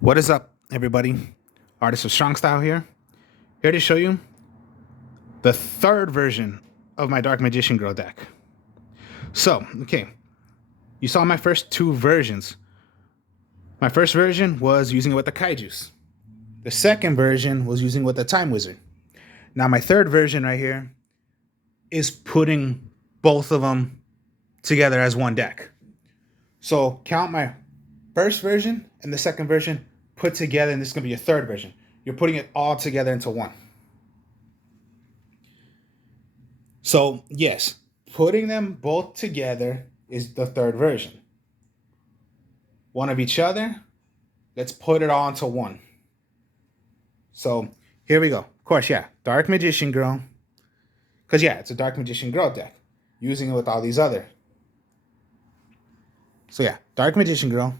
What is up, everybody? Artist of Strong Style here to show you the third version of my Dark Magician Girl deck. So, okay, you saw my first two versions. My first version was using it with the kaijus. The second version was using it with the Time Wizard. Now, my third version right here is putting both of them together as one deck. So, count my first version and the second version put together, and this is going to be your third version. You're putting it all together into one. So, yes, putting them both together is the third version. One of each other, let's put it all into one. So, here we go. Of course, yeah, Dark Magician Girl. Because, yeah, it's a Dark Magician Girl deck. Using it with all these other. So, yeah, Dark Magician Girl.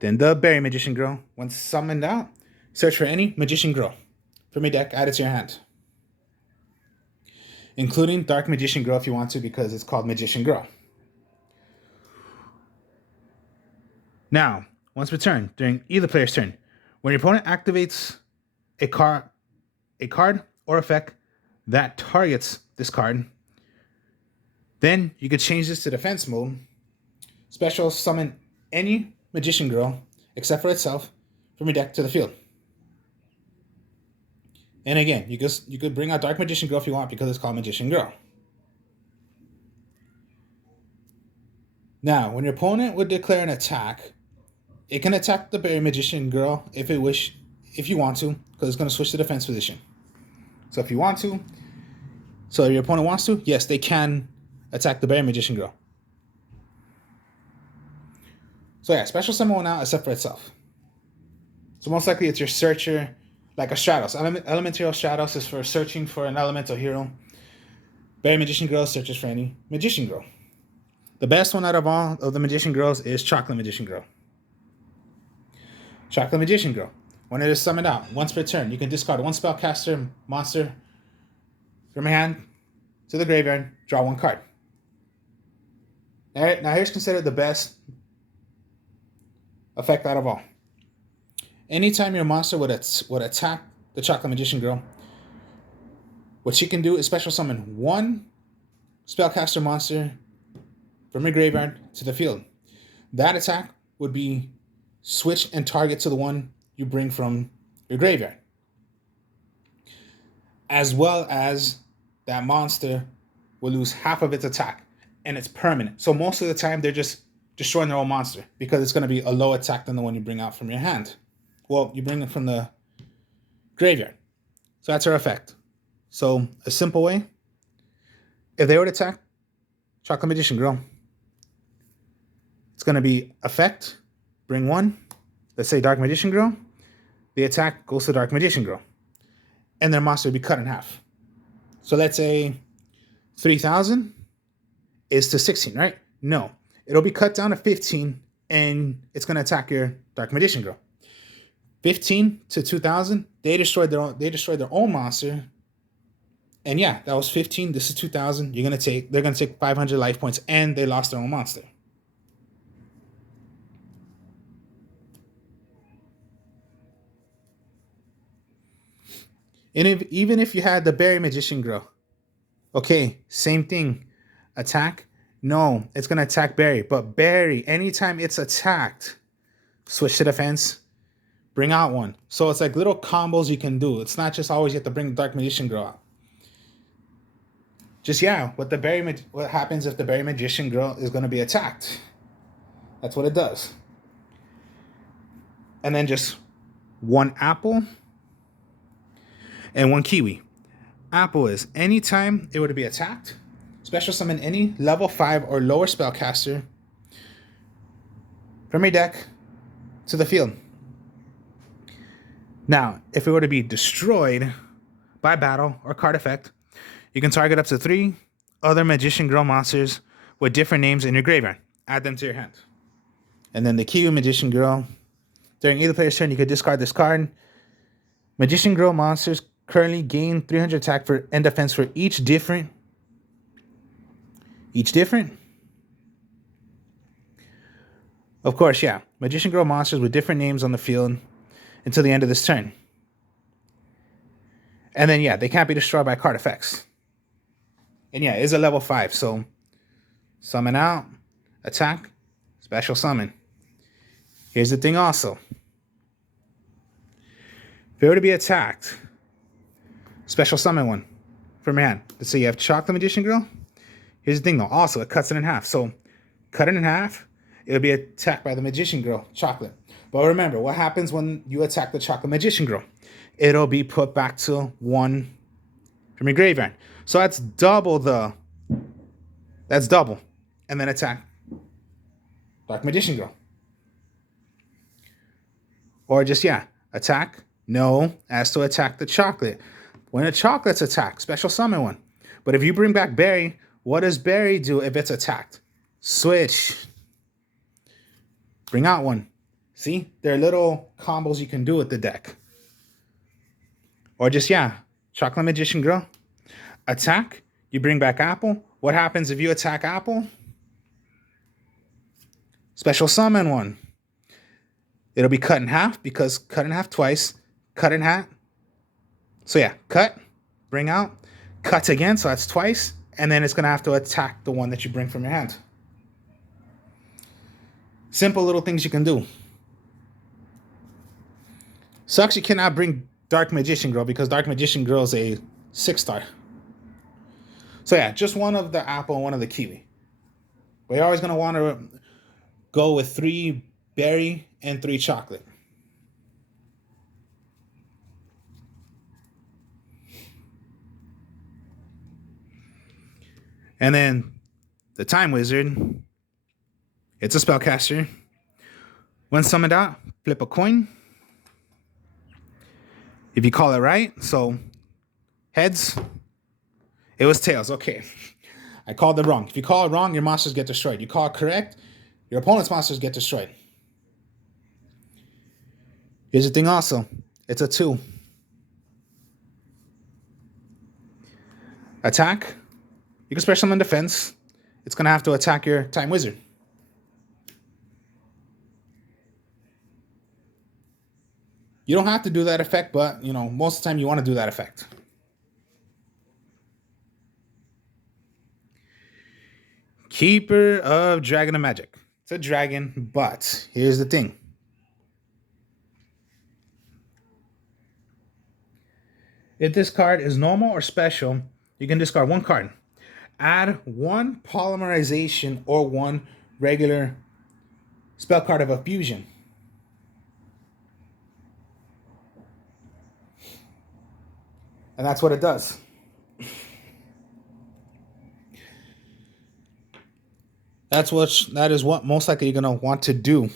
Then the Berry Magician Girl. Once summoned out, search for any Magician Girl from your deck, add it to your hand. Including Dark Magician Girl if you want to, because it's called Magician Girl. Now, once per turn, during either player's turn, when your opponent activates a card or effect that targets this card, then you could change this to defense mode. Special summon any Magician Girl, except for itself, from your deck to the field. And again, you could bring out Dark Magician Girl if you want, because it's called Magician Girl. Now, when your opponent would declare an attack, it can attack the Berry Magician Girl if you want to, because it's going to switch to defense position. So if you want to, so if your opponent wants to, yes, they can attack the Berry Magician Girl. So yeah, special summon one out except for itself. So most likely it's your searcher, like a Stratos. Elemental Stratos is for searching for an elemental hero. Berry Magician Girl searches for any Magician Girl. The best one out of all of the Magician Girls is Chocolate Magician Girl. Chocolate Magician Girl. When it is summoned out, once per turn, you can discard one spellcaster monster from your hand to the graveyard, draw one card. Alright, now here's considered the best effect out of all. Anytime your monster would attack the Chocolate Magician Girl, what she can do is special summon one spellcaster monster from your graveyard to the field. That attack would be switch and target to the one you bring from your graveyard. As well as that monster will lose half of its attack, and it's permanent. So most of the time they're just destroying their own monster, because it's going to be a low attack than the one you bring out from your hand. Well, you bring it from the graveyard. So that's her effect. So a simple way, if they were to attack Chocolate Magician Girl, it's going to be effect, bring one, let's say Dark Magician Girl, the attack goes to Dark Magician Girl, and their monster will be cut in half. So let's say 3,000 is to 16, right? No, it'll be cut down to 15, and it's going to attack your Dark Magician Girl. 15 to 2,000, they destroyed their own monster. And yeah, that was 15. This is 2,000. They're gonna take 500 life points, and they lost their own monster. And even if you had the Berry Magician Girl, okay, same thing. Attack? No, it's gonna attack Berry. But Berry, anytime it's attacked, switch to defense, bring out one. So it's like little combos you can do. It's not just always you have to bring the Dark Magician Girl out. Just yeah, what happens if the Berry Magician Girl is going to be attacked? That's what it does. And then just one apple and one kiwi. Apple is anytime it were to be attacked, special summon any level 5 or lower spellcaster from your deck to the field. Now, if it were to be destroyed by battle or card effect, you can target up to 3 other Magician Girl monsters with different names in your graveyard. Add them to your hand. And then the Kiwi Magician Girl. During either player's turn, you could discard this card. Magician Girl monsters currently gain 300 attack and defense for each different Of course, yeah. Magician Girl monsters with different names on the field until the end of this turn. And then, yeah, they can't be destroyed by card effects. And yeah, it's a level 5, so summon out, attack, special summon. Here's the thing also. If they were to be attacked, special summon one from your hand. Let's say you have Chocolate Magician Girl. Here's the thing though, also it cuts it in half. So cut it in half, it'll be attacked by the Magician Girl, Chocolate. But remember, what happens when you attack the Chocolate Magician Girl? It'll be put back to 1 from your graveyard. So that's double. And then attack Dark Magician Girl. Or just, yeah, attack. No, as to attack the chocolate. When a chocolate's attacked, special summon one. But if you bring back Berry, what does Berry do if it's attacked? Switch. Bring out one. See? There are little combos you can do with the deck. Or just, yeah, Chocolate Magician Girl. Attack. You bring back Apple. What happens if you attack Apple? Special summon one. It'll be cut in half because cut in half twice. Cut in half. So yeah, cut, bring out, cut again, so that's twice. And then it's going to have to attack the one that you bring from your hand. Simple little things you can do. Sucks you cannot bring Dark Magician Girl because Dark Magician Girl is a 6-star. So yeah, just one of the apple and one of the kiwi. But you're always going to want to go with 3 berry and 3 chocolate. And then the Time Wizard. It's a spellcaster. When summoned out, flip a coin. If you call it right, so heads, it was tails. Okay. I called it wrong. If you call it wrong, your monsters get destroyed. You call it correct, your opponent's monsters get destroyed. Here's the thing also. It's a 2. Attack. You can special summon defense. It's going to have to attack your Time Wizard. You don't have to do that effect, but, you know, most of the time you want to do that effect. Keeper of Dragon of Magic. It's a dragon, but here's the thing. If this card is normal or special, you can discard 1 card. Add 1 polymerization or 1 regular spell card of a fusion. And that's what it does. That is what most likely you're going to want to do.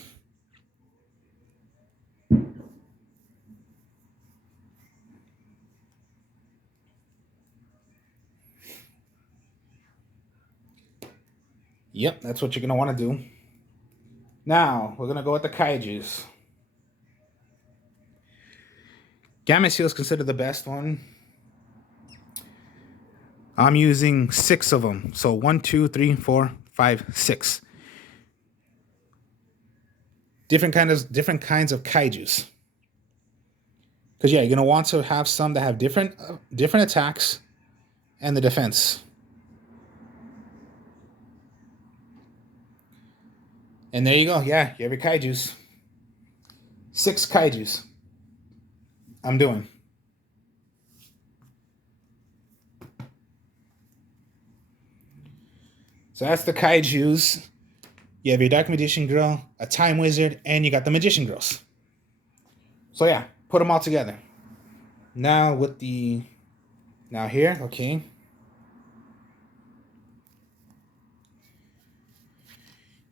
Yep, that's what you're going to want to do. Now, we're going to go with the kaijus. Gamma Seal is considered the best one. I'm using 6 of them. So 1, 2, 3, 4, 5, 6. Different kinds of kaijus. Because yeah, you're going to want to have some that have different attacks and the defense. And there you go. Yeah, you have your kaijus. 6 kaijus. I'm doing. So that's the kaijus. You have your Dark Magician Girl, a Time Wizard, and you got the Magician Girls. So yeah, put them all together. Now here, okay.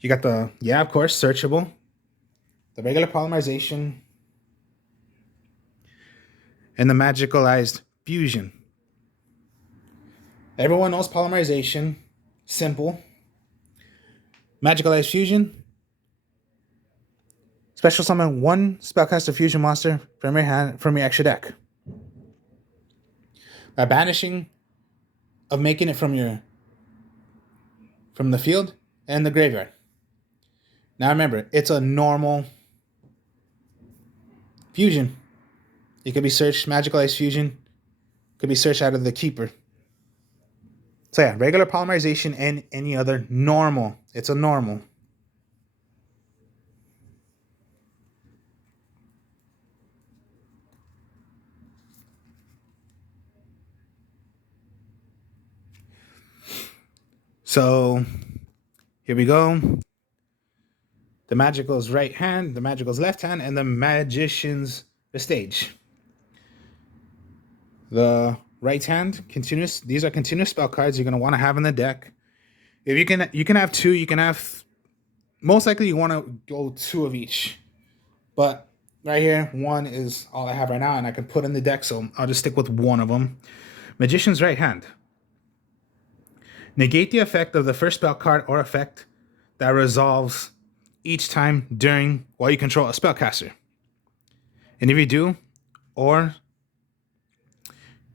You got of course, searchable. The regular polymerization. And the magicalized fusion. Everyone knows polymerization. Simple. Magicalized fusion. Special summon 1 spellcaster fusion monster from your hand, from your extra deck. By banishing of making it from the field and the graveyard. Now remember, it's a normal fusion. It could be searched magical ice fusion. Could be searched out of the keeper. So yeah, regular polymerization and any other normal. It's a normal. So here we go. The magical's right hand, the magical's left hand, and the magician's the stage. The right hand, continuous. These are continuous spell cards you're gonna want to have in the deck. If you can have two. You can have. Most likely, you want to go two of each. But right here, one is all I have right now, and I can put in the deck. So I'll just stick with one of them. Magician's right hand. Negate the effect of the first spell card or effect that resolves each time during while you control a spellcaster. And if you do, or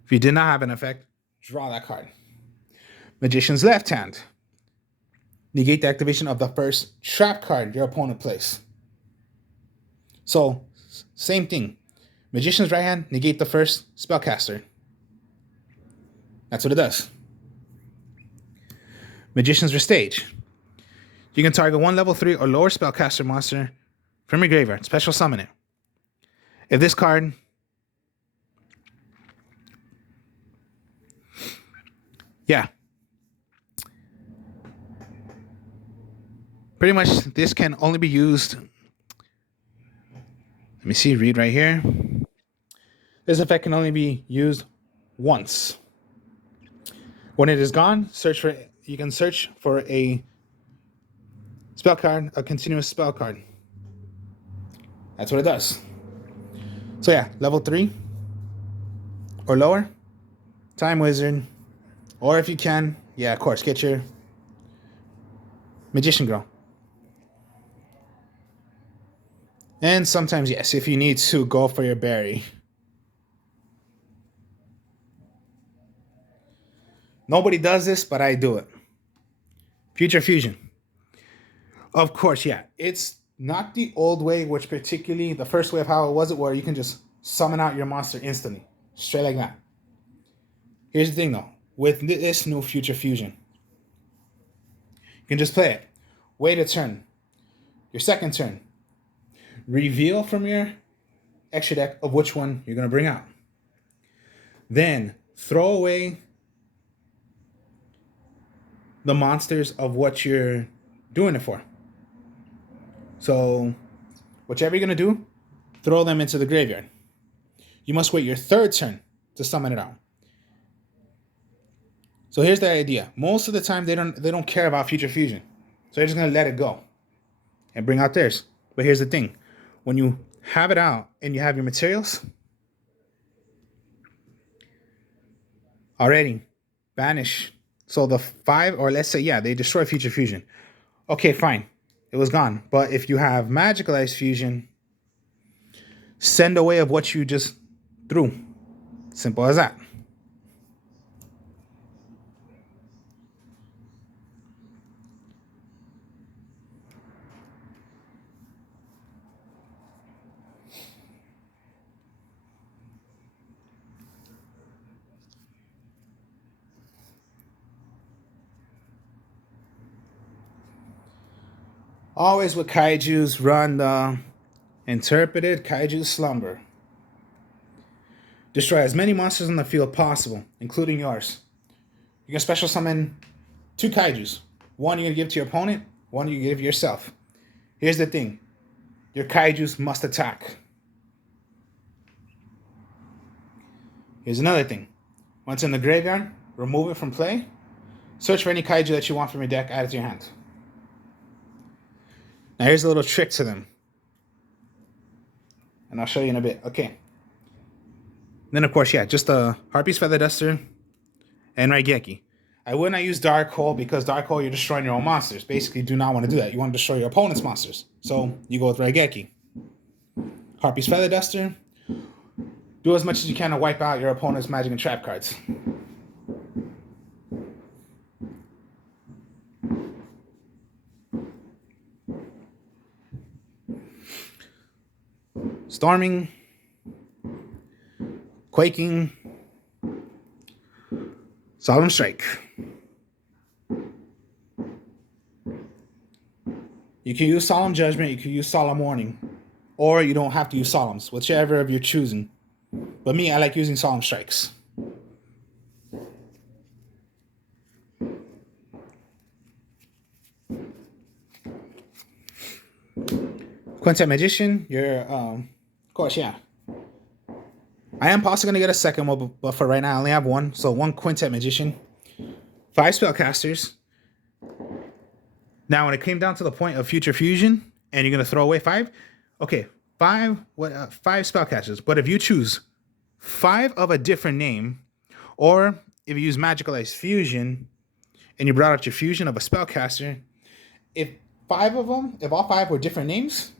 if you did not have an effect, draw that card. Magician's left hand. Negate the activation of the first trap card your opponent plays. So, same thing. Magician's right hand, negate the first spellcaster. That's what it does. Magician's Restage. You can target one level 3 or lower spellcaster monster from your graveyard. Special summon it. If this card pretty much this can only be used. Let me see, read right here. This effect can only be used once. When it is gone, you can search for a spell card, a continuous spell card. That's what it does. So yeah, level 3 or lower, Time Wizard, or if you can, yeah, of course, get your Magician Girl. And sometimes, yes, if you need to, go for your berry. Nobody does this, but I do it. Future Fusion. Of course, yeah. It's not the old way, which particularly the first way of how it was, where you can just summon out your monster instantly. Straight like that. Here's the thing, though. With this new Future Fusion, you can just play it. Wait a turn. Your second turn. Reveal from your extra deck of which one you're going to bring out. Then throw away the monsters of what you're doing it for. So whichever you're going to do, throw them into the graveyard. You must wait your third turn to summon it out. So here's the idea. Most of the time they don't care about Future Fusion. So they're just going to let it go and bring out theirs. But here's the thing. When you have it out and you have your materials already, banish. So the 5, or let's say, yeah, they destroy Future Fusion. Okay, fine. It was gone. But if you have Magical Ice Fusion, send away of what you just threw. Simple as that. Always with kaijus, run the interpreted kaiju slumber. Destroy as many monsters on the field possible, including yours. You can special summon 2 kaijus. One you're going to give to your opponent, one you give yourself. Here's the thing. Your kaijus must attack. Here's another thing. Once in the graveyard, remove it from play. Search for any kaiju that you want from your deck, add it to your hand. Now here's a little trick to them. And I'll show you in a bit. Okay. Then of course, yeah, just a Harpy's Feather Duster and Raigeki. I would not use Dark Hole because Dark Hole, you're destroying your own monsters. Basically, do not want to do that. You want to destroy your opponent's monsters. So you go with Raigeki. Harpy's Feather Duster. Do as much as you can to wipe out your opponent's magic and trap cards. Storming, Quaking, Solemn Strike. You can use Solemn Judgment, you can use Solemn Warning, or you don't have to use Solemns, whichever of you're choosing. But me, I like using Solemn Strikes. Quintet Magician, you're, of course, yeah. I am possibly going to get a second one, but for right now, I only have one. So 1 Quintet Magician, 5 Spellcasters. Now, when it came down to the point of Future Fusion, and you're going to throw away 5, okay, 5 Spellcasters. But if you choose 5 of a different name, or if you use Magicalized Fusion, and you brought out your fusion of a Spellcaster, if all 5 were different names,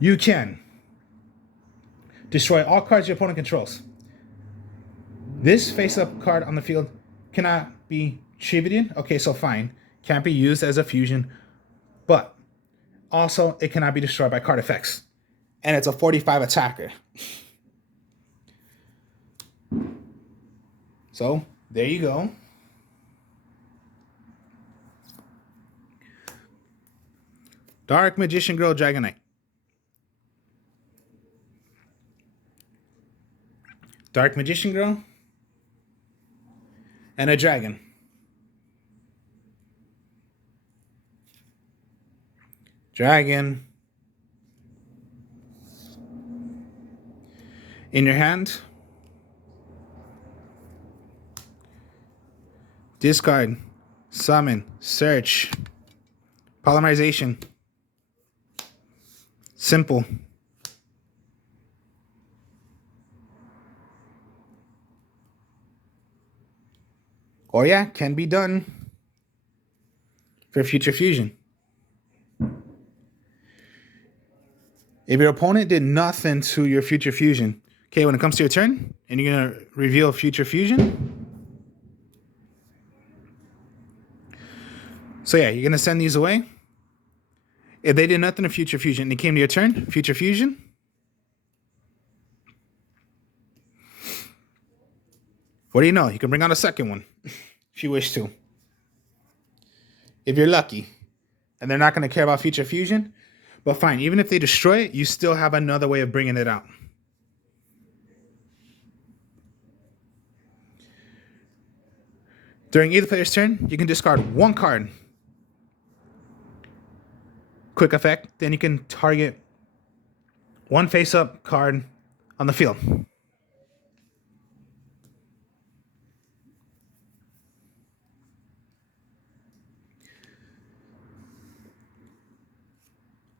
you can destroy all cards your opponent controls. This face-up card on the field cannot be tributed. Okay, so fine. Can't be used as a fusion. But also, it cannot be destroyed by card effects. And it's a 45 attacker. So, there you go. Dark Magician Girl Dragon Knight. Dark Magician Girl. And a dragon. Dragon. In your hand. Discard. Summon. Search. Polymerization. Simple. Or yeah, can be done for Future Fusion. If your opponent did nothing to your Future Fusion, okay, when it comes to your turn, and you're going to reveal Future Fusion. So yeah, you're going to send these away. If they did nothing to Future Fusion and it came to your turn, Future Fusion. What do you know? You can bring out a second one if you wish to. If you're lucky. And they're not going to care about Future Fusion. But fine, even if they destroy it, you still have another way of bringing it out. During either player's turn, you can discard 1 card. Quick effect, then you can target 1 face-up card on the field.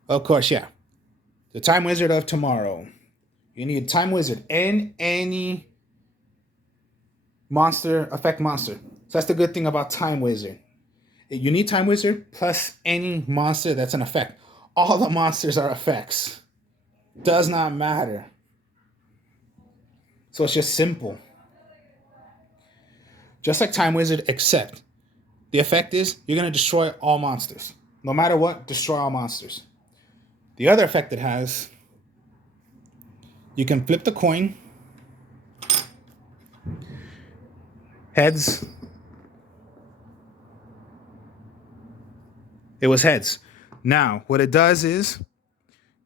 Of course, yeah. The Time Wizard of Tomorrow. You need Time Wizard and any monster, effect monster. So that's the good thing about Time Wizard. You need Time Wizard plus any monster that's an effect. All the monsters are effects. Does not matter. So it's just simple. Just like Time Wizard, except the effect is you're going to destroy all monsters. No matter what, destroy all monsters. The other effect it has, you can flip the coin. Heads. It was heads. Now, what it does is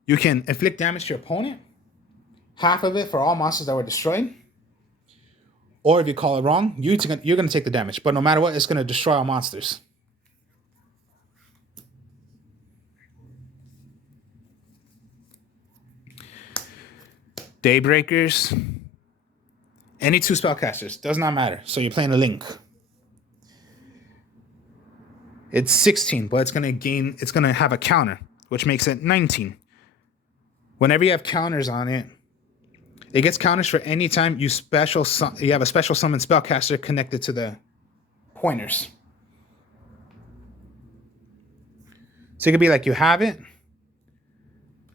you can inflict damage to your opponent. Half of it for all monsters that were destroyed. Or if you call it wrong, you're going to take the damage. But no matter what, it's going to destroy all monsters. Daybreakers. Any 2 spellcasters. Does not matter. So you're playing a Link. It's 16, but it's going to have a counter, which makes it 19. Whenever you have counters on it, it gets counters for any time you have a special summon spellcaster connected to the pointers. So it could be like you have it,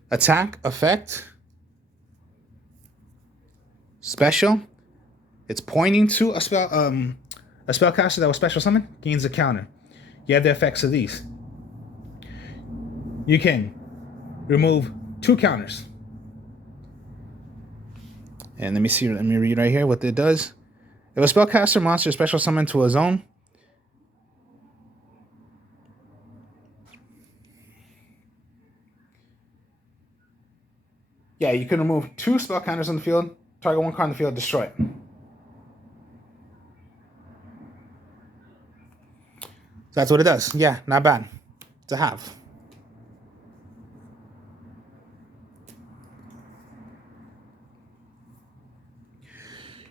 attack, effect, special. It's pointing to a spellcaster that was special summon, gains a counter. You have the effects of these. You can remove 2 counters. And let me see. Let me read right here what it does. If a spellcaster monster special summon to a zone, yeah, you can remove 2 spell counters on the field, target 1 card on the field, destroy it. So that's what it does. Yeah, not bad to have.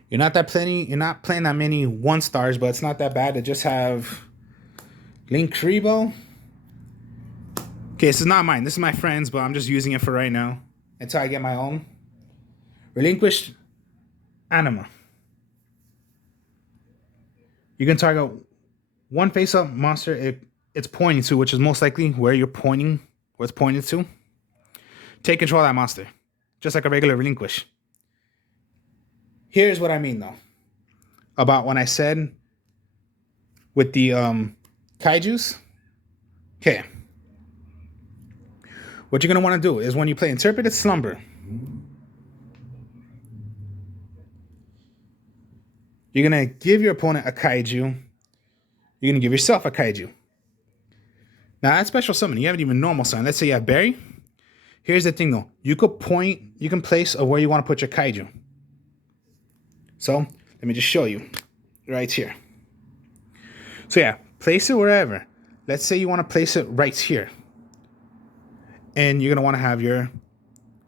You're not playing that many 1-stars, but it's not that bad to just have Link Rebo. Okay, this is not mine. This is my friend's, but I'm just using it for right now until I get my own. Relinquished Anima. You can target 1 face-up monster it's pointing to, which is most likely where it's pointed to. Take control of that monster, just like a regular relinquish. Here's what I mean, though, about when I said with the kaijus. Okay. What you're going to want to do is when you play Interpreted Slumber, you're going to give your opponent a kaiju. You're going to give yourself a kaiju. Now, that's special summon. You haven't even normal summon. Let's say you have Barry. Here's the thing, though. You can place where you want to put your kaiju. So, let me just show you right here. So, yeah, place it wherever. Let's say you want to place it right here. And you're going to want to have your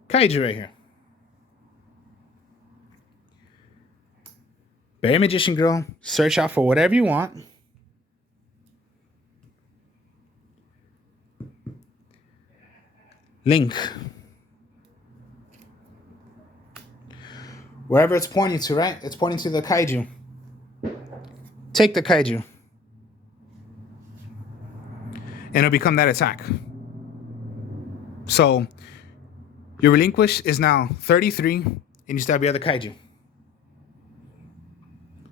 kaiju right here. Barry Magician Girl, search out for whatever you want. Link. Wherever it's pointing to, right? It's pointing to the kaiju. Take the kaiju. And it'll become that attack. So, your relinquish is now 33, and you still have your other kaiju.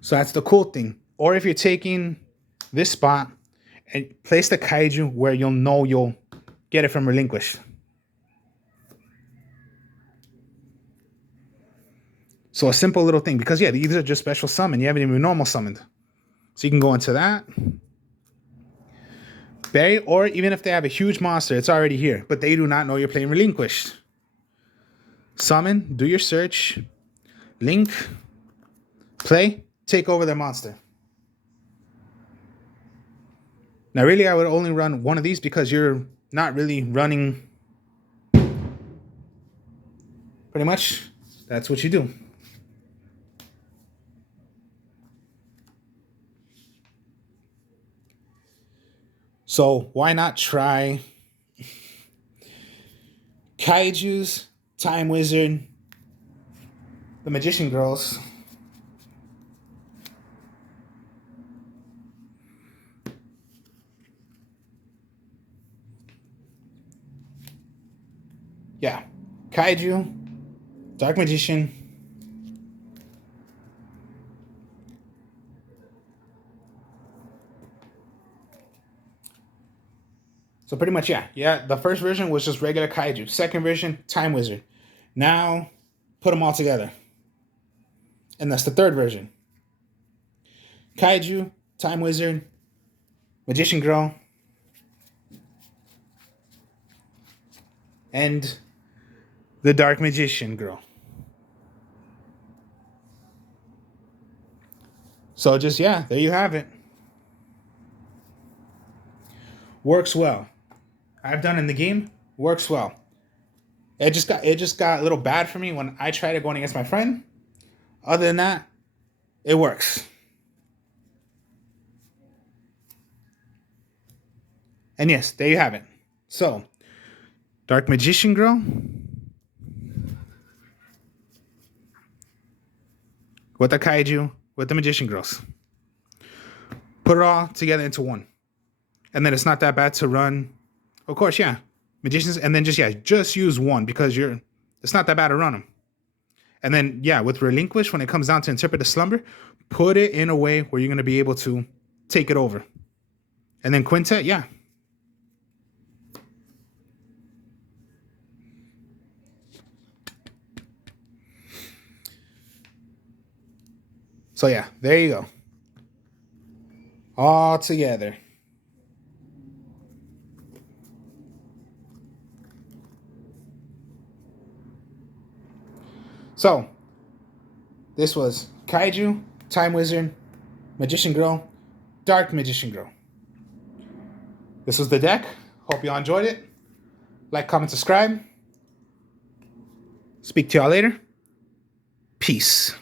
So that's the cool thing. Or if you're taking this spot and place the kaiju where you'll know you'll get it from relinquish. So a simple little thing. Because, yeah, these are just special summon. You haven't even normal summoned. So you can go into that. Barry, or even if they have a huge monster, it's already here. But they do not know you're playing relinquish. Summon, do your search. Link. Play. Take over their monster. Now, really, I would only run one of these because you're not really running. Pretty much, that's what you do. So, why not try Kaijus, Time Wizard, the Magician Girls. Yeah, Kaiju, Dark Magician, so pretty much, yeah, the first version was just regular Kaiju. Second version, Time Wizard. Now, put them all together. And that's the third version. Kaiju, Time Wizard, Magician Girl, and the Dark Magician Girl. So just, there you have it. Works well. I've done in the game, works well. It just got a little bad for me when I tried it going against my friend. Other than that, it works. And yes, there you have it. So, Dark Magician Girl with the Kaiju, with the Magician Girls. Put it all together into one. And then it's not that bad to run. Of course, Magicians, and then just use one because it's not that bad to run them. And then, with Relinquish, when it comes down to Interpret the Slumber, put it in a way where you're going to be able to take it over. And then Quintet, So yeah, there you go. All together. So this was Kaiju, Time Wizard, Magician Girl, Dark Magician Girl. This was the deck. Hope y'all enjoyed it. Like, comment, subscribe. Speak to y'all later. Peace.